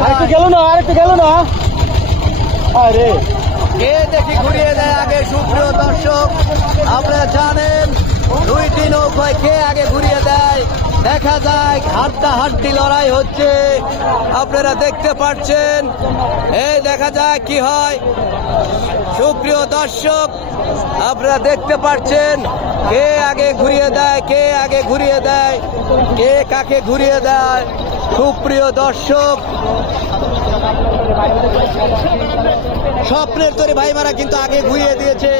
তো গেল না আরে। কে দেখি ঘুরিয়ে দেয় আগে সুপ্রিয় দর্শক। আপনারা জানেন, দুইটি নৌকায় কে আগে ঘুরিয়ে দেয়? দেখা যায় হাড্ডা হাড্ডি লড়াই হচ্ছে। আপনারা দেখতে পাচ্ছেন, এই দেখা যায় কি হয়? সুপ্রিয় দর্শক, আপনারা দেখতে পাচ্ছেন, কে আগে ঘুরিয়ে দেয়, কে আগে ঘুরিয়ে দেয়, কে কাকে ঘুরিয়ে দেয়? সুপ্রিয় দর্শক স্বপ্নের তরে ভাইমারা কিন্তু আগে ঘুরিয়ে দিয়েছে।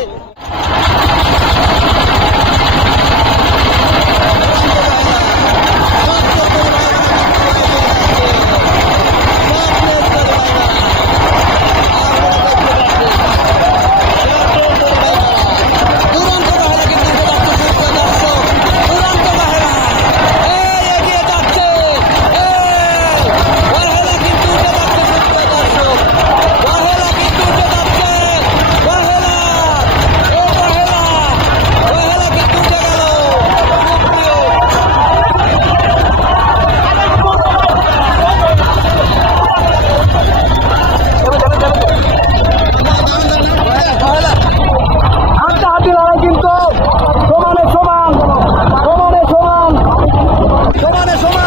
সমানে সমান